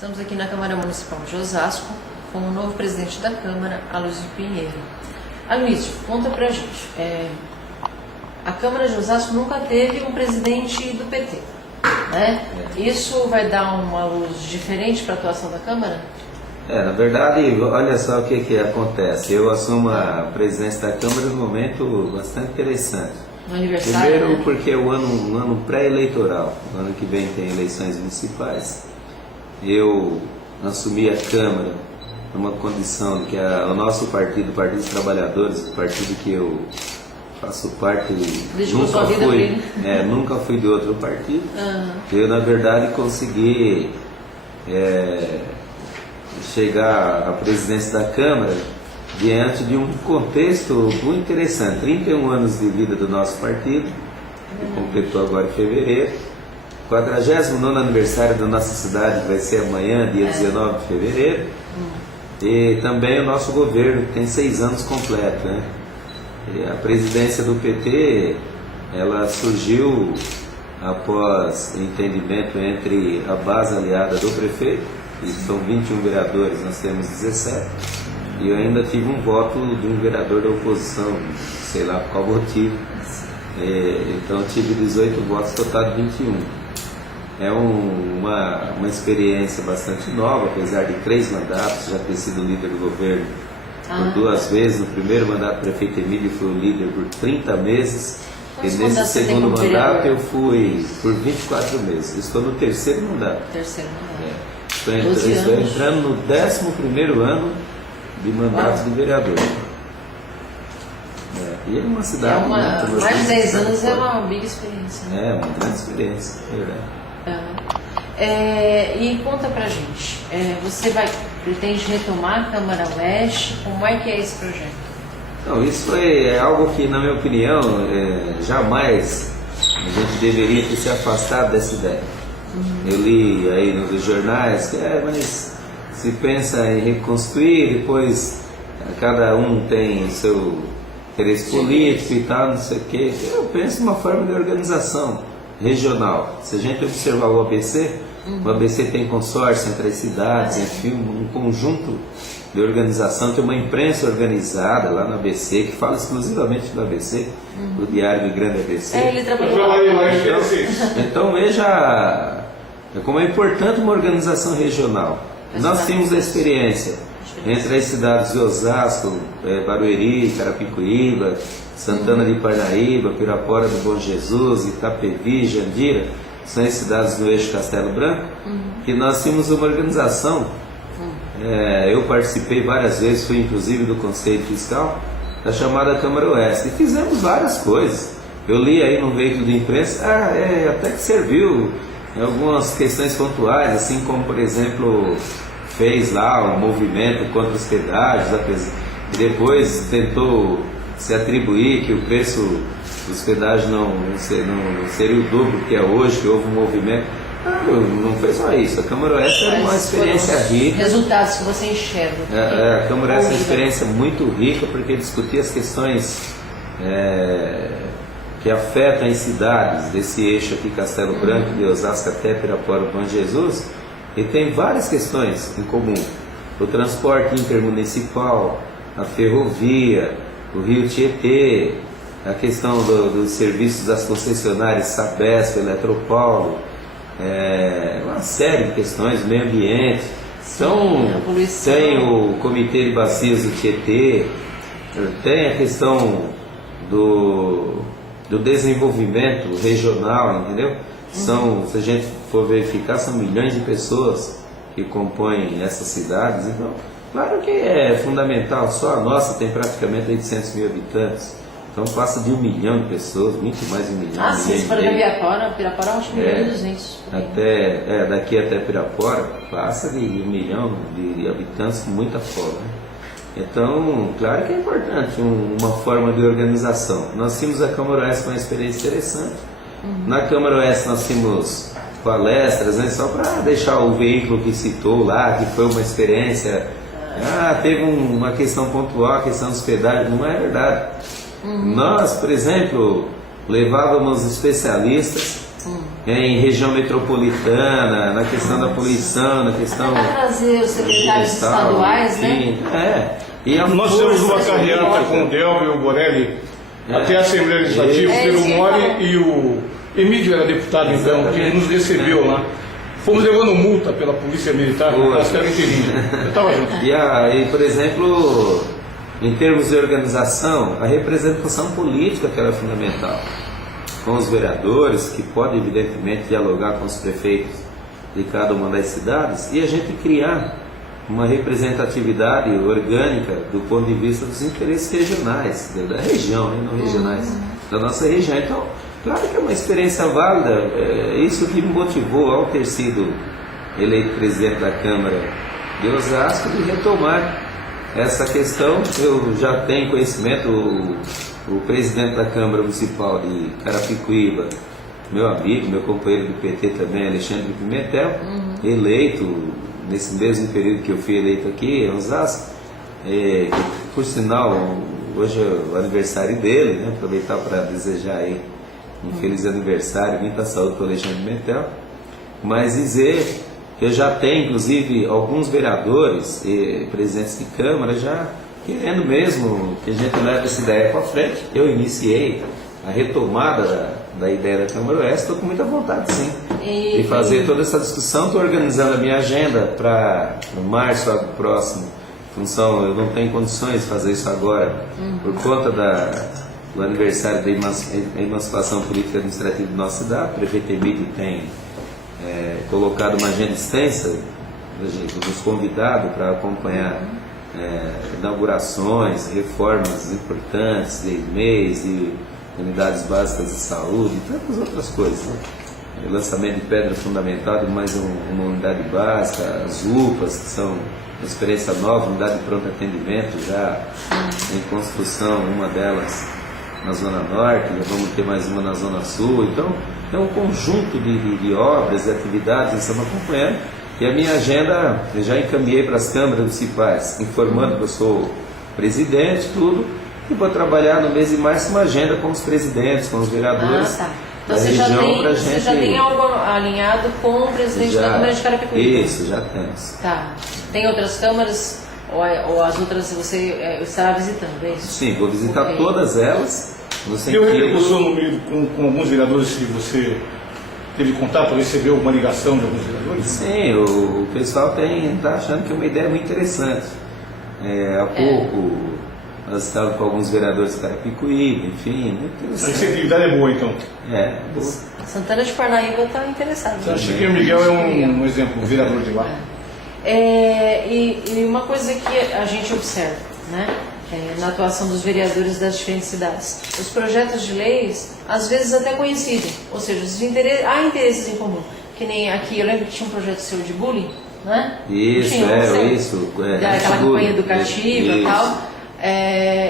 Estamos aqui na Câmara Municipal de Osasco com o novo presidente da Câmara, Aloysio Pinheiro. Aloysio, conta pra gente. A Câmara de Osasco nunca teve um presidente do PT, né? Isso vai dar uma luz diferente para a atuação da Câmara? Na verdade, olha só o que acontece. Eu assumo a presidência da Câmara num momento bastante interessante. No aniversário, primeiro, né? porque é um ano pré-eleitoral. No ano que vem tem eleições municipais. Eu assumi a Câmara numa condição de que o nosso partido, o Partido dos Trabalhadores, o partido que eu faço parte, nunca fui de outro partido. Eu, na verdade, consegui chegar à presidência da Câmara diante de um contexto muito interessante. 31 anos de vida do nosso partido, que completou agora em fevereiro. 49º aniversário da nossa cidade vai ser amanhã, dia 19 de fevereiro. E também o nosso governo, que tem 6 anos completos, né? E a presidência do PT, ela surgiu após entendimento entre a base aliada do prefeito, e são 21 vereadores, nós temos 17, e eu ainda tive um voto de um vereador da oposição, sei lá por qual motivo. Então eu tive 18 votos, total de 21. É uma experiência bastante nova, apesar de 3 mandatos, já ter sido líder do governo por 2 vezes. No primeiro mandato, o prefeito Emílio foi o líder por 30 meses. E nesse segundo mandato eu fui por 24 meses. Estou no 3º mandato. Estou entrando no 11º ano de mandato de vereador. E é uma cidade muito mais de 10 anos é uma big experiência, né? É uma grande experiência, é verdade. E conta pra gente, você pretende retomar a Câmara Oeste? Como é que é esse projeto? Não, isso é algo que, na minha opinião, jamais a gente deveria ter se afastado dessa ideia. Eu li aí nos jornais que mas se pensa em reconstruir, depois cada um tem seu interesse político e tal, não sei o quê. Eu penso numa forma de organização regional. Se a gente observar o ABC, o ABC tem consórcio entre as cidades, enfim, um conjunto de organização, tem uma imprensa organizada lá no ABC, que fala exclusivamente do ABC, do Diário do Grande ABC. Ele trabalhou lá. Então veja como é importante uma organização regional. Nós tínhamos a experiência entre as cidades de Osasco, Barueri, Carapicuíba, Santana de Parnaíba, Pirapora do Bom Jesus, Itapevi, Jandira, são as cidades do eixo Castelo Branco, que nós tínhamos uma organização. Eu participei várias vezes, fui inclusive do Conselho Fiscal, da chamada Câmara Oeste, e fizemos várias coisas. Eu li aí num veículo de imprensa, até que serviu em algumas questões pontuais, assim como, por exemplo, fez lá um movimento contra os pedágios, e depois tentou se atribuir que o preço dos pedágios não seria o dobro que é hoje, que houve um movimento. Não foi só isso. A Câmara Oeste era uma experiência rica. Resultados que você enxerga. A Câmara Oeste é uma experiência muito rica, porque discutia as questões que afetam as cidades desse eixo aqui, Castelo Branco, de Osasco até Pirapora do Bom Jesus, e tem várias questões em comum. O transporte intermunicipal, a ferrovia, o Rio Tietê, a questão dos serviços das concessionárias Sabesp, Eletropaulo, uma série de questões, meio ambiente. Então, tem o Comitê de Bacias do Tietê, tem a questão do desenvolvimento regional, entendeu? Se a gente for verificar, são milhões de pessoas que compõem essas cidades. Então, claro que é fundamental, só a nossa tem praticamente 800 mil habitantes, então passa de 1 milhão de pessoas, muito mais de 1 milhão. Se for da Pirapora, acho que 1.200. Daqui até Pirapora, passa de 1 milhão de habitantes com muita folga. Então, claro que é importante uma forma de organização. Nós tínhamos a Câmara Oeste com uma experiência interessante. Na Câmara Oeste nós tínhamos palestras, né, só para deixar o veículo que citou lá, que foi uma experiência. Teve uma questão pontual, a questão dos pedágios. Não é verdade. Nós, por exemplo, levávamos especialistas em região metropolitana, na questão da poluição, na questão... Até para trazer os secretários estaduais, né? Nós temos uma carreata com o Delvio e o Borelli, até a Assembleia Legislativa, pelo Mori e o Emílio era deputado então, que nos recebeu lá. Fomos levando multa pela Polícia Militar, no Castelo Inteirinho. Eu estava junto. E, por exemplo, em termos de organização, a representação política que era fundamental. Com os vereadores, que podem evidentemente dialogar com os prefeitos de cada uma das cidades, e a gente criar uma representatividade orgânica do ponto de vista dos interesses regionais, da região, não regionais, da nossa região. Então, claro que é uma experiência válida, isso que me motivou ao ter sido eleito presidente da Câmara de Osasco, de retomar essa questão. Eu já tenho conhecimento, o presidente da Câmara Municipal de Carapicuíba, meu amigo, meu companheiro do PT também, Alexandre Pimentel, eleito nesse mesmo período que eu fui eleito aqui em Osasco, por sinal, hoje é o aniversário dele, né? Aproveitar para desejar aí um feliz aniversário, muita saúde para o Alexandre Pimentel, mas dizer que eu já tenho, inclusive, alguns vereadores e presidentes de Câmara já querendo mesmo que a gente leve essa ideia para frente. Eu iniciei a retomada da ideia da Câmara Oeste, estou com muita vontade, sim, de fazer toda essa discussão. Estou organizando a minha agenda para março próximo. Função, eu não tenho condições de fazer isso agora, por conta do aniversário da emancipação política e administrativa da nossa cidade. O prefeito Emílio tem colocado uma agenda extensa, nos convidado para acompanhar inaugurações, reformas importantes de MEIs, de unidades básicas de saúde e tantas outras coisas, né? O lançamento de pedra fundamental de mais uma unidade básica, as UPAs, que são uma experiência nova, unidade de pronto atendimento já em construção, uma delas na Zona Norte, já vamos ter mais uma na Zona Sul. Então é um conjunto de obras e atividades que estamos acompanhando, e a minha agenda eu já encaminhei para as câmaras municipais, informando que eu sou presidente, tudo, e vou trabalhar no mês de março uma agenda com os presidentes, com os vereadores. Então você já tem algo alinhado com o presidente da Câmara de Carapicuíba? Isso, já temos. Tá. Tem outras câmaras ou as outras você estará visitando, é isso? Sim, vou visitar todas elas. Deu repercussão no meio com alguns vereadores que você teve contato, recebeu uma ligação de alguns vereadores? Sim, o pessoal está achando que é uma ideia muito interessante. Há pouco nós estávamos com alguns vereadores de Carapicuíba, enfim, muito interessante. A receptividade é boa, então? Boa. Santana de Parnaíba está interessado. Chiquinho Miguel é um exemplo, um vereador de lá. E uma coisa que a gente observa, né? Na atuação dos vereadores das diferentes cidades. Os projetos de leis, às vezes até coincidem, ou seja, há interesses em comum. Que nem aqui, eu lembro que tinha um projeto seu de bullying, né? Isso, aquela campanha educativa e tal.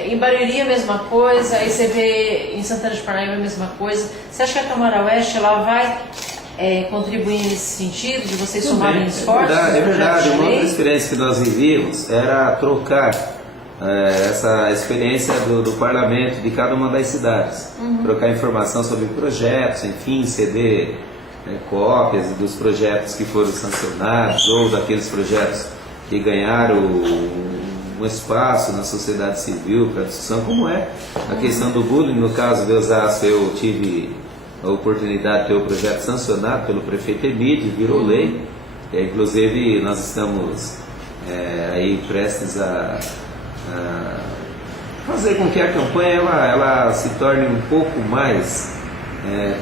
Em Barueri a mesma coisa, aí você vê em Santana de Parnaíba a mesma coisa. Você acha que a Câmara Oeste ela vai contribuir nesse sentido, de vocês somarem esforços? É verdade. Uma outra experiência que nós vivíamos era trocar essa experiência do parlamento de cada uma das cidades, trocar informação sobre projetos, enfim, ceder cópias dos projetos que foram sancionados ou daqueles projetos que ganharam um espaço na sociedade civil para discussão, como é a questão do bullying. No caso de Osasco, eu tive a oportunidade de ter o projeto sancionado pelo prefeito Emílio, virou lei, inclusive nós estamos aí prestes a fazer com que a campanha ela se torne um pouco mais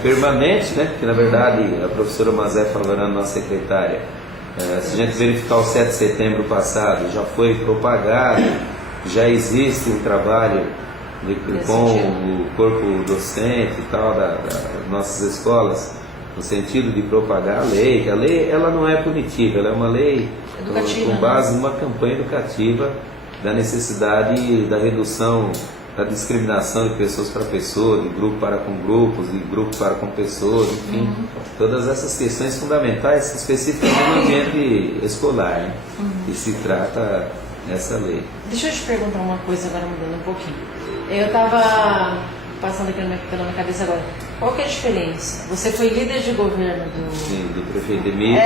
permanente, né? Porque na verdade a professora Mazé Favorano, nossa secretária, se a gente verificar o 7 de setembro passado, já foi propagado, já existe um trabalho com o corpo docente e tal das nossas escolas, no sentido de propagar a lei, que a lei ela não é punitiva, ela é uma lei com base numa campanha educativa da necessidade da redução da discriminação de pessoas para pessoas, de grupo para com grupos, de grupo para com pessoas, enfim, todas essas questões fundamentais, especificamente no ambiente escolar, né, que se trata essa lei. Deixa eu te perguntar uma coisa agora, mudando um pouquinho. Eu estava passando aqui pela minha cabeça agora. Qual que é a diferença? Você foi líder de governo do prefeito Emílio.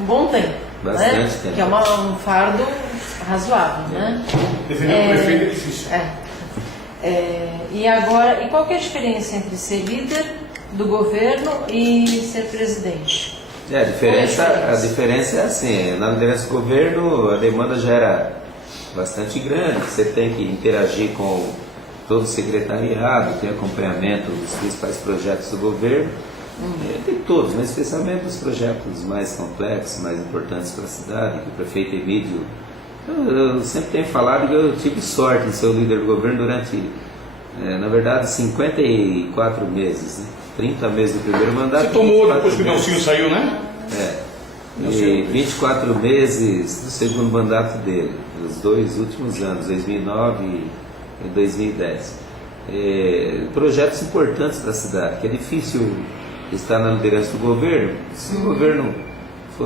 Um bom tempo. Bastante né? tempo. Que é um fardo razoável, né? Defender o prefeito é difícil. E agora, e qual que é a diferença entre ser líder do governo e ser presidente? A diferença é assim, na liderança do governo a demanda já era bastante grande, você tem que interagir com todo o secretariado, tem acompanhamento dos principais projetos do governo, tem todos, mas especialmente os projetos mais complexos, mais importantes para a cidade, que o prefeito Emílio, eu sempre tenho falado que eu tive sorte de ser o líder do governo durante, na verdade, 54 meses, né? 30 meses do primeiro mandato. Você tomou depois que o Nelsinho saiu, né? E 24 meses do segundo mandato dele, os 2 últimos anos, 2009 e 2010. Projetos importantes da cidade, que é difícil estar na liderança do governo. Se o governo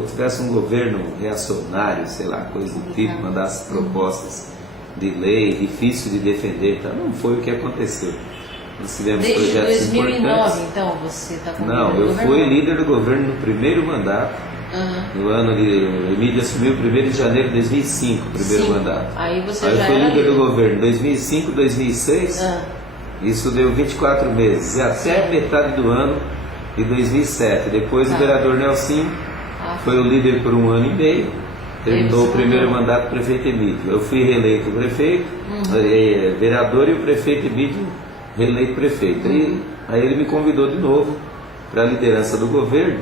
tivesse um governo reacionário, sei lá, coisa do tipo, mandasse propostas de lei, difícil de defender, tá? Não foi o que aconteceu. Nós tivemos desde projetos 2009, importantes. então, você está com Não, eu fui líder do governo no primeiro mandato. No ano o Emílio assumiu 1º de janeiro de 2005, o primeiro mandato. Aí você Aí já eu fui era líder do governo 2005, 2006. Isso deu 24 meses, e até metade do ano de 2007. Depois o vereador Nelsinho foi o líder por 1 ano e meio. Terminou o primeiro mandato do prefeito Emílio. Eu fui reeleito prefeito, vereador, e o prefeito Emílio reeleito prefeito. Aí ele me convidou de novo para a liderança do governo,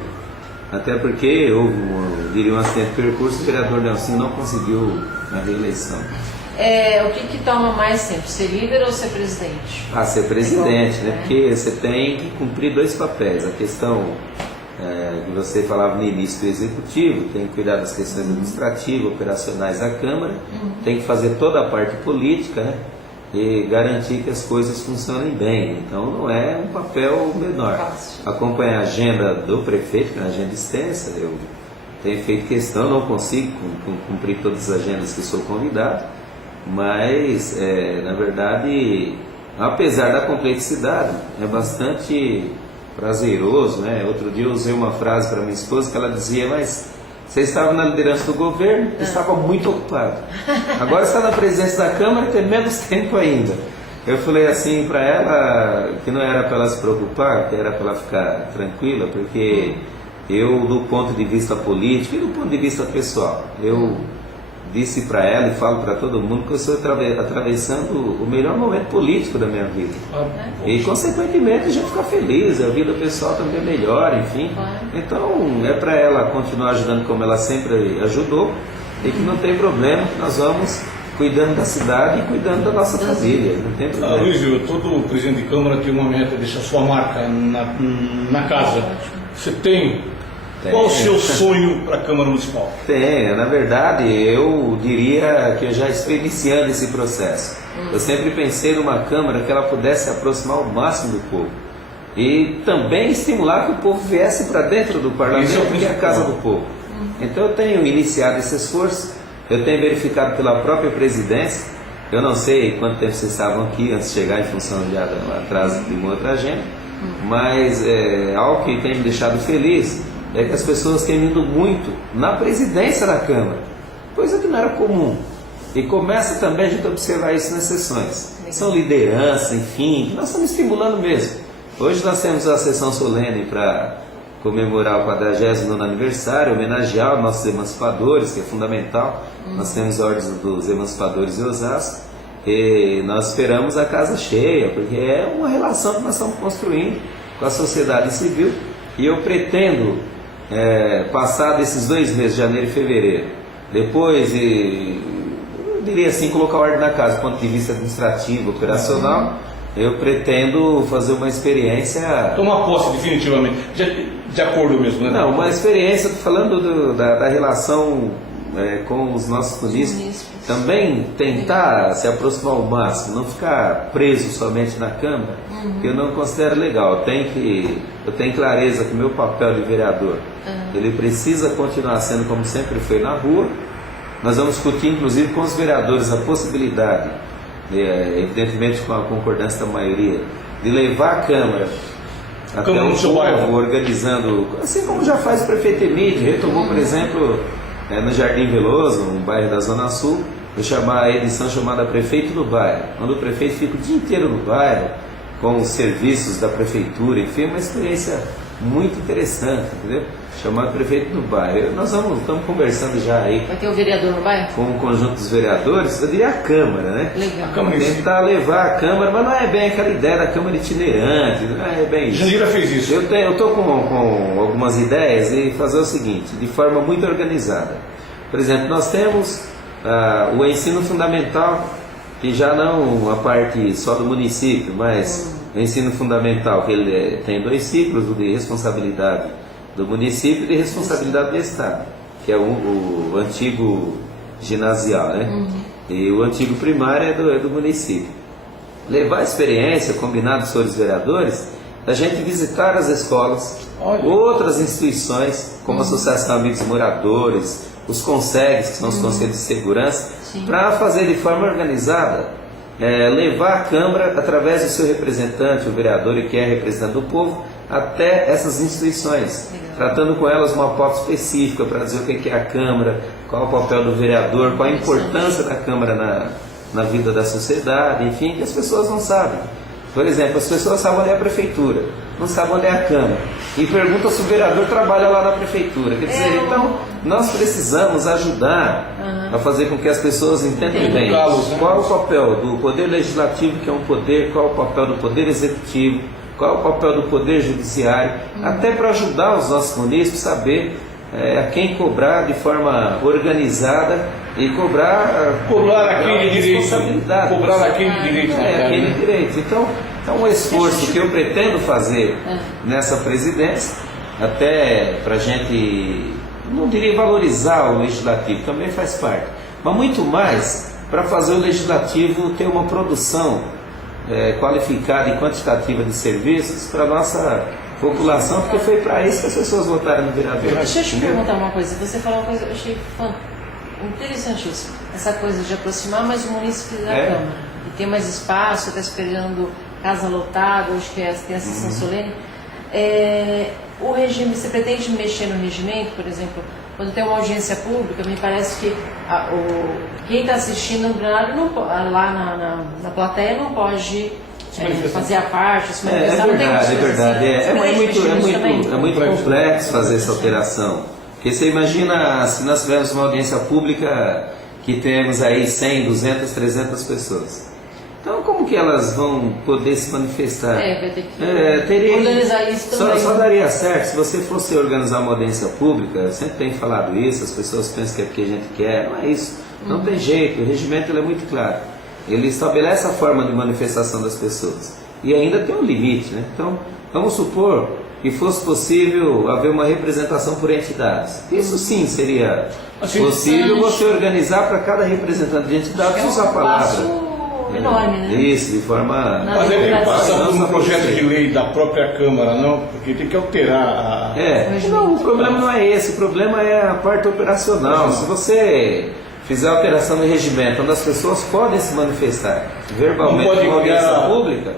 até porque houve um acidente de percurso, o vereador Nelsinho não conseguiu a reeleição. O que toma mais tempo, ser líder ou ser presidente? Ser presidente, né? Porque você tem que cumprir 2 papéis. A questão que você falava no início do executivo, tem que cuidar das questões administrativas, operacionais da Câmara, tem que fazer toda a parte política, né? E garantir que as coisas funcionem bem. Então não é um papel menor. Acompanhar a agenda do prefeito, que é uma agenda extensa, eu tenho feito questão, não consigo cumprir todas as agendas que sou convidado, mas na verdade, apesar da complexidade, é bastante prazeroso, né? Outro dia eu usei uma frase para minha esposa que ela dizia: mas você estava na liderança do governo, estava muito ocupado. Agora está na presidência da Câmara e tem menos tempo ainda. Eu falei assim para ela que não era para ela se preocupar, que era para ela ficar tranquila, porque eu, do ponto de vista político e do ponto de vista pessoal, eu disse para ela e falo para todo mundo que eu estou atravessando o melhor momento político da minha vida. E, consequentemente, a gente fica feliz, a vida pessoal também melhora, enfim. Então, é para ela continuar ajudando como ela sempre ajudou, e que não tem problema, nós vamos cuidando da cidade e cuidando da nossa família, não tem problema. Luiz, todo presidente de Câmara tem uma meta, deixa sua marca na casa. Você tem? Qual o seu sonho para a Câmara Municipal? Na verdade, eu diria que eu já estou iniciando esse processo. Eu sempre pensei numa Câmara que ela pudesse se aproximar ao máximo do povo e também estimular que o povo viesse para dentro do parlamento, que é a casa do povo. Então eu tenho iniciado esse esforço, eu tenho verificado pela própria presidência. Eu não sei quanto tempo vocês estavam aqui antes de chegar, em função de atraso de uma outra agenda, mas algo que tem me deixado feliz é que as pessoas têm vindo muito na presidência da Câmara, coisa que não era comum. E começa também a gente a observar isso nas sessões. São lideranças, enfim, que nós estamos estimulando mesmo. Hoje nós temos a sessão solene para comemorar o 49º aniversário, homenagear os nossos emancipadores, que é fundamental. Nós temos a Ordem dos Emancipadores de Osasco, e nós esperamos a casa cheia, porque é uma relação que nós estamos construindo com a sociedade civil. E eu pretendo passar desses 2 meses, janeiro e fevereiro, depois, eu diria assim, colocar ordem na casa do ponto de vista administrativo, operacional, eu pretendo fazer uma experiência... Tomar posse definitivamente, de acordo mesmo, né? Não, uma experiência, estou falando da relação com os nossos munícipes, também tentar se aproximar ao máximo, não ficar preso somente na Câmara, que eu não considero legal. Eu tenho clareza que o meu papel de vereador, ele precisa continuar sendo como sempre foi na rua. Nós vamos discutir, inclusive, com os vereadores a possibilidade, evidentemente com a concordância da maioria, de levar a Câmara até Como no seu bairro, organizando, assim como já faz o prefeito Emílio, retomou, por exemplo, no Jardim Veloso, um bairro da Zona Sul, vou chamar a edição chamada Prefeito no Bairro, onde o prefeito fica o dia inteiro no bairro, com os serviços da prefeitura, enfim, uma experiência muito interessante, entendeu? Chamado Prefeito no Bairro. Nós estamos conversando já aí. Vai ter o vereador no bairro? Com o conjunto dos vereadores, eu diria a Câmara, né? Legal. Tentar levar a Câmara, mas não é bem aquela ideia da Câmara itinerante, não é bem isso. Jandira fez isso. Eu estou com algumas ideias e fazer o seguinte, de forma muito organizada. Por exemplo, nós temos o ensino fundamental, que já não a parte só do município, mas o ensino fundamental, que ele tem 2 ciclos, o de responsabilidade do município e de responsabilidade do Estado, que é o antigo ginasial, né? E o antigo primário é do município. Levar a experiência, combinado com os senhores vereadores, da gente visitar as escolas, outras instituições, como a Associação Amigos Moradores, os CONSEGs, que são os Conselhos de Segurança, para fazer de forma organizada, levar a Câmara, através do seu representante, o vereador, que é representante do povo, até essas instituições, tratando com elas uma pauta específica para dizer o que é a Câmara, qual é o papel do vereador, qual a importância da Câmara na vida da sociedade, enfim, que as pessoas não sabem. Por exemplo, as pessoas sabem onde é a prefeitura, não sabem onde é a Câmara, e perguntam se o vereador trabalha lá na prefeitura. Quer dizer, então, nós precisamos ajudar a fazer com que as pessoas entendam bem qual é o papel do Poder Legislativo, que é um poder, qual é o papel do Poder Executivo, qual é o papel do Poder Judiciário, até para ajudar os nossos munícipes a saber a quem cobrar de forma organizada e cobrar aquele direito. Cobrar aquele direito. Aquele direito. Então, é um esforço que eu pretendo fazer nessa presidência, até para a gente, não diria valorizar o Legislativo, também faz parte, mas muito mais para fazer o Legislativo ter uma produção qualificada e quantitativa de serviços para a nossa população, porque foi para isso que as pessoas votaram no vereador. Deixa eu te perguntar uma coisa. Você falou uma coisa que eu achei interessantíssima. Essa coisa de aproximar mais o município da Câmara. E ter mais espaço, está esperando casa lotada, hoje que tem a sessão solene. O regime, você pretende mexer no regimento, por exemplo, quando tem uma audiência pública, me parece que quem está assistindo lá na plateia não pode fazer a parte, se manifestar. É verdade. É muito complexo fazer essa alteração. Porque você imagina se nós tivermos uma audiência pública que temos aí 100, 200, 300 pessoas. Então, como que elas vão poder se manifestar? Vai ter que organizar isso também. Só daria certo se você fosse organizar uma audiência pública. Eu sempre tenho falado isso, as pessoas pensam que é porque a gente quer. Não é isso. Não tem jeito. O regimento ele é muito claro. Ele estabelece a forma de manifestação das pessoas. E ainda tem um limite, né? Então, vamos supor que fosse possível haver uma representação por entidades. Isso sim seria possível você organizar para cada representante de entidade usar a palavra. Enorme, né? Isso, de forma... Mas ele passa por um projeto de lei da própria Câmara, não? Porque tem que alterar Não, o problema não é esse, o problema é a parte operacional. Se você fizer alteração no regimento, onde as pessoas podem se manifestar verbalmente em uma audiência pública,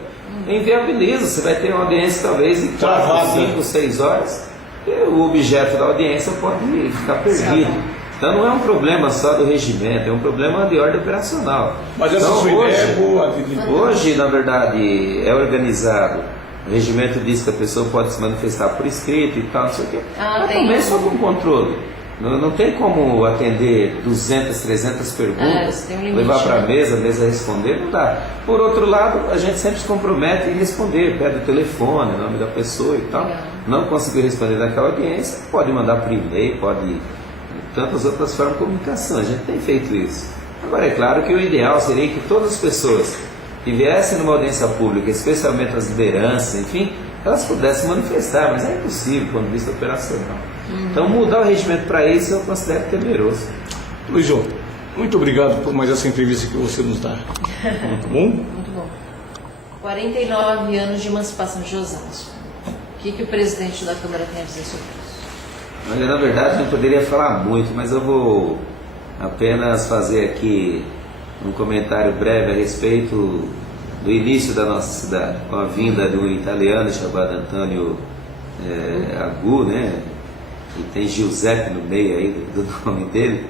inviabiliza. Você vai ter uma audiência talvez de 4, 5, 6 horas, e o objeto da audiência pode ficar perdido. Então não é um problema só do regimento, é um problema de ordem operacional. Mas essa então, sua ideia é boa. Hoje, na verdade, é organizado. O regimento diz que a pessoa pode se manifestar por escrito e tal, não sei o quê. Mas também só com controle. Não tem como atender 200, 300 perguntas, levar para a mesa responder, não dá. Por outro lado, a gente sempre se compromete em responder, pede o telefone, o nome da pessoa e tal. Não conseguiu responder naquela audiência, pode mandar por e-mail, pode... tantas outras formas de comunicação, a gente tem feito isso. Agora, é claro que o ideal seria que todas as pessoas que viessem numa audiência pública, especialmente as lideranças, enfim, elas pudessem manifestar, mas é impossível do ponto de vista operacional. Então, mudar o regimento para isso eu considero temeroso. Luizão, muito obrigado por mais essa entrevista que você nos dá. Muito bom? Muito bom. 49 anos de emancipação de Osasco. O que o presidente da Câmara tem a dizer sobre isso? Olha, na verdade, eu poderia falar muito, mas eu vou apenas fazer aqui um comentário breve a respeito do início da nossa cidade, com a vinda de um italiano chamado Antônio Agu, né? E tem Giuseppe no meio aí do nome dele.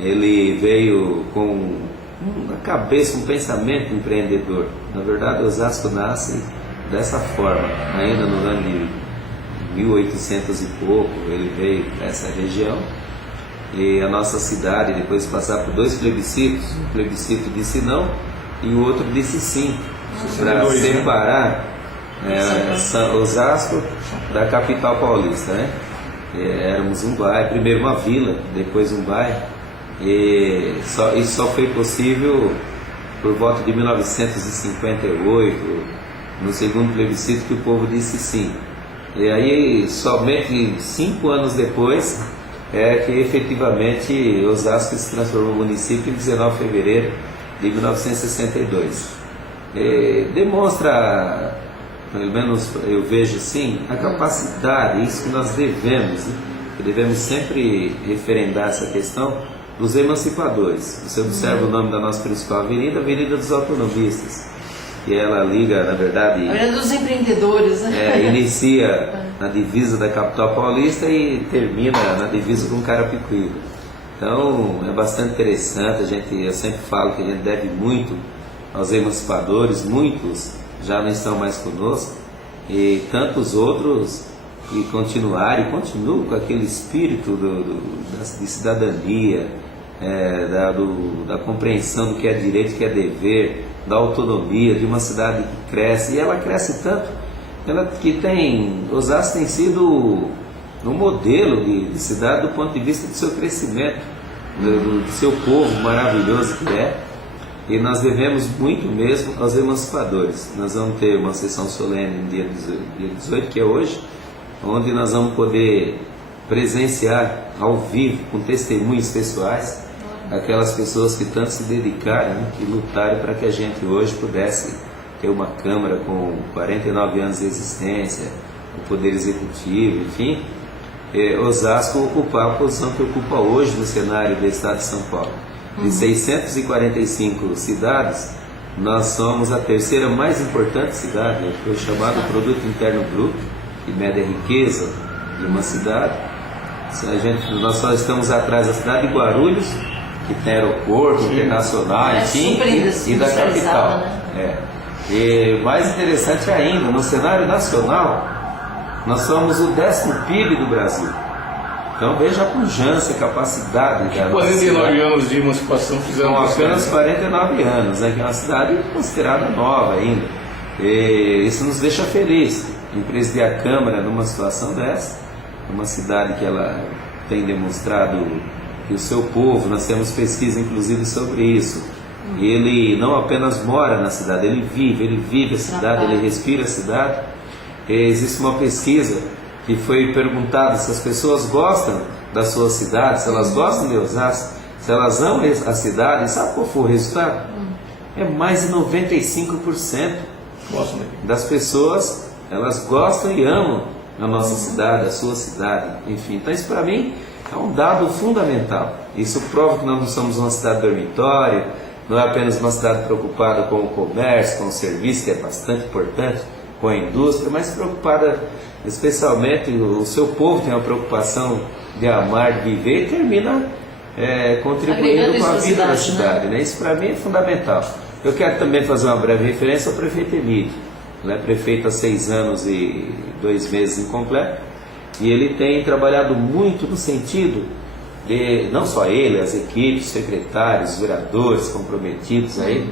Ele veio com uma cabeça, um pensamento empreendedor. Na verdade, Osasco nasce dessa forma, ainda no ano de 1800 e pouco, ele veio para essa região. E a nossa cidade, depois de passar por 2 plebiscitos, um plebiscito disse não e o outro disse sim, para separar Osasco da capital paulista, né? Éramos um bairro, primeiro uma vila, depois um bairro, e isso só foi possível por volta de 1958, no segundo plebiscito, que o povo disse sim. E aí, somente 5 anos depois, que efetivamente Osasco se transformou em município em 19 de fevereiro de 1962. Demonstra, pelo menos eu vejo assim, a capacidade, isso que nós devemos, né? Que devemos sempre referendar essa questão dos emancipadores. Você observa o nome da nossa principal avenida, Avenida dos Autonomistas, que ela liga, na verdade, Avenida dos Empreendedores, né? Inicia na divisa da capital paulista e termina na divisa com Carapicuíba. Então é bastante interessante, eu sempre falo que a gente deve muito aos emancipadores, muitos já não estão mais conosco, e tantos outros que continuam com aquele espírito de cidadania, da compreensão do que é direito, do que é dever, da autonomia, de uma cidade que cresce, e ela cresce tanto, Osasco tem sido um modelo de cidade do ponto de vista do seu crescimento, do seu povo maravilhoso que é. E nós devemos muito mesmo aos emancipadores. Nós vamos ter uma sessão solene no dia 18, que é hoje, onde nós vamos poder presenciar ao vivo, com testemunhos pessoais, aquelas pessoas que tanto se dedicaram, né, que lutaram para que a gente hoje pudesse ter uma Câmara com 49 anos de existência, o Poder Executivo, enfim. Osasco ocupar a posição que ocupa hoje no cenário do Estado de São Paulo. De 645 cidades, nós somos a terceira mais importante cidade, foi chamado Produto Interno Bruto, que mede a riqueza de uma cidade. Nós só estamos atrás da cidade de Guarulhos, que tem aeroporto internacional, enfim, e da capital. Né? E mais interessante ainda, no cenário nacional, nós somos o 10º PIB do Brasil. Então veja a pujança e capacidade da 49 anos de emancipação fizeram com apenas 49 anos, né, que é uma cidade considerada nova ainda. E isso nos deixa feliz em presidir a Câmara numa situação dessa, uma cidade que ela tem demonstrado que o seu povo, nós temos pesquisa inclusive sobre isso, ele não apenas mora na cidade, ele vive a cidade, ele respira a cidade. Existe uma pesquisa que foi perguntado se as pessoas gostam da sua cidade, se elas gostam de Osasco, se elas amam a cidade. E sabe qual foi o resultado? É mais de 95% das pessoas, elas gostam e amam a nossa cidade, a sua cidade, enfim. Então isso para mim é um dado fundamental. Isso prova que nós não somos uma cidade dormitório, não é apenas uma cidade preocupada com o comércio, com o serviço, que é bastante importante, com a indústria, mas preocupada especialmente, o seu povo tem uma preocupação de amar, de viver, e termina contribuindo com a vida da cidade, né? Isso para mim é fundamental. Eu quero também fazer uma breve referência ao prefeito Emílio, né? Prefeito há 6 anos e 2 meses incompleto, e ele tem trabalhado muito no sentido de, não só ele, as equipes, secretários, vereadores comprometidos aí,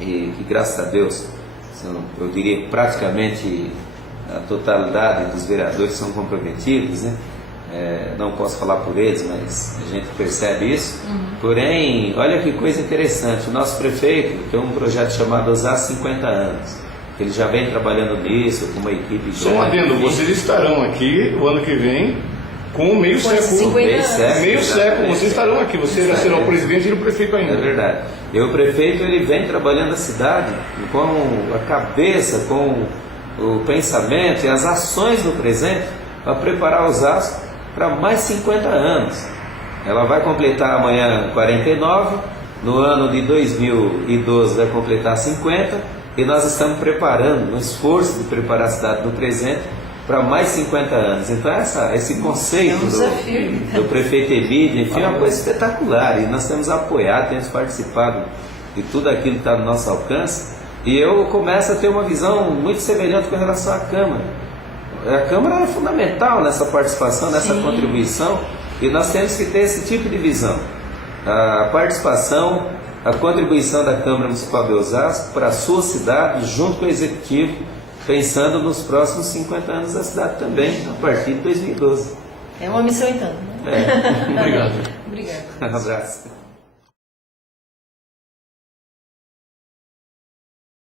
e que graças a Deus, eu diria praticamente a totalidade dos vereadores são comprometidos, né? Não posso falar por eles, mas a gente percebe isso. Porém, olha que coisa interessante, o nosso prefeito tem um projeto chamado Osasco 50 anos, ele já vem trabalhando nisso, com uma equipe grande. Só um adendo, vocês estarão aqui o ano que vem com meio século. Meio século, vocês estarão aqui, você já será o presidente e o prefeito ainda. É verdade. E o prefeito, ele vem trabalhando a cidade com a cabeça, com o pensamento e as ações no presente para preparar Osasco para mais 50 anos. Ela vai completar amanhã 49, no ano de 2012 vai completar 50, e nós estamos preparando, um esforço de preparar a cidade do presente para mais 50 anos. Então esse conceito do prefeito Emídio, enfim, é uma coisa espetacular, e nós temos apoiado, temos participado de tudo aquilo que está no nosso alcance, e eu começo a ter uma visão muito semelhante com relação à Câmara. A Câmara é fundamental nessa participação, nessa contribuição, e nós temos que ter esse tipo de visão. A participação, a contribuição da Câmara Municipal de Osasco para a sua cidade, junto com o Executivo, pensando nos próximos 50 anos da cidade também, a partir de 2012. É uma missão então, né? Obrigado. Obrigada. Um abraço.